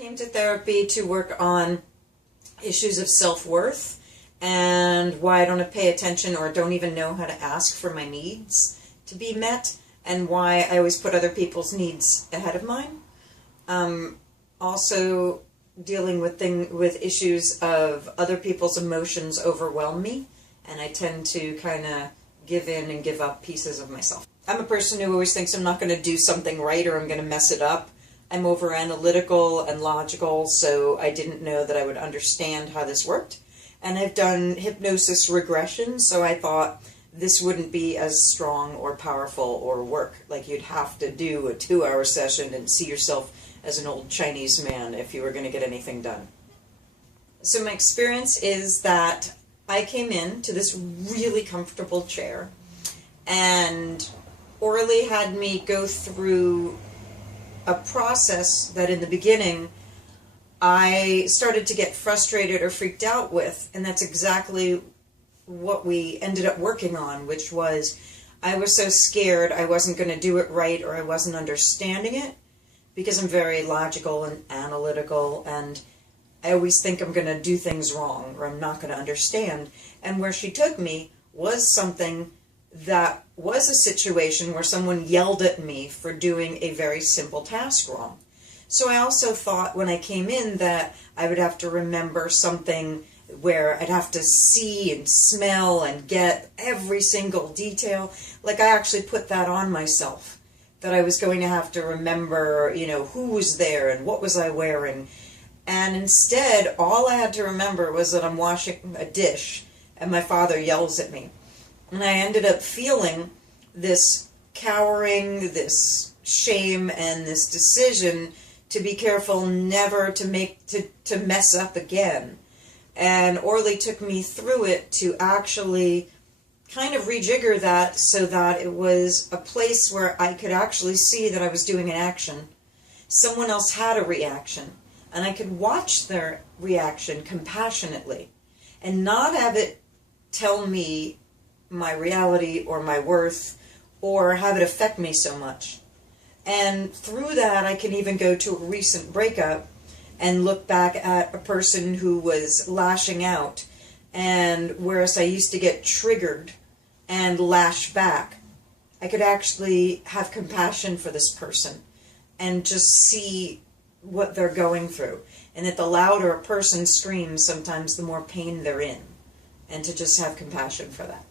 came to therapy to work on issues of self-worth and why I don't pay attention or don't even know how to ask for my needs to be met, and why I always put other people's needs ahead of mine. Also dealing with issues of other people's emotions overwhelm me, and I tend to kind of give in and give up pieces of myself. I'm a person who always thinks I'm not going to do something right or I'm going to mess it up. I'm over analytical and logical, so I didn't know that I would understand how this worked. And I've done hypnosis regression, so I thought this wouldn't be as strong or powerful or work. Like you'd have to do a 2-hour session and see yourself as an old Chinese man if you were going to get anything done. So my experience is that I came in to this really comfortable chair, and Orly had me go through a process that in the beginning I started to get frustrated or freaked out with, and that's exactly what we ended up working on, which was I was so scared I wasn't going to do it right or I wasn't understanding it, because I'm very logical and analytical, and I always think I'm going to do things wrong or I'm not going to understand. And where she took me was something that was a situation where someone yelled at me for doing a very simple task wrong. So I also thought when I came in that I would have to remember something where I'd have to see and smell and get every single detail. Like I actually put that on myself, that I was going to have to remember, who was there and what was I wearing. And instead, all I had to remember was that I'm washing a dish and my father yells at me. And I ended up feeling this cowering, this shame, and this decision to be careful never to mess up again. And Orly took me through it to actually kind of rejigger that so that it was a place where I could actually see that I was doing an action. Someone else had a reaction, and I could watch their reaction compassionately and not have it tell me my reality or my worth or have it affect me so much. And through that, I can even go to a recent breakup and look back at a person who was lashing out, and whereas I used to get triggered and lash back, I could actually have compassion for this person and just see what they're going through. And that the louder a person screams, sometimes the more pain they're in, and to just have compassion for that.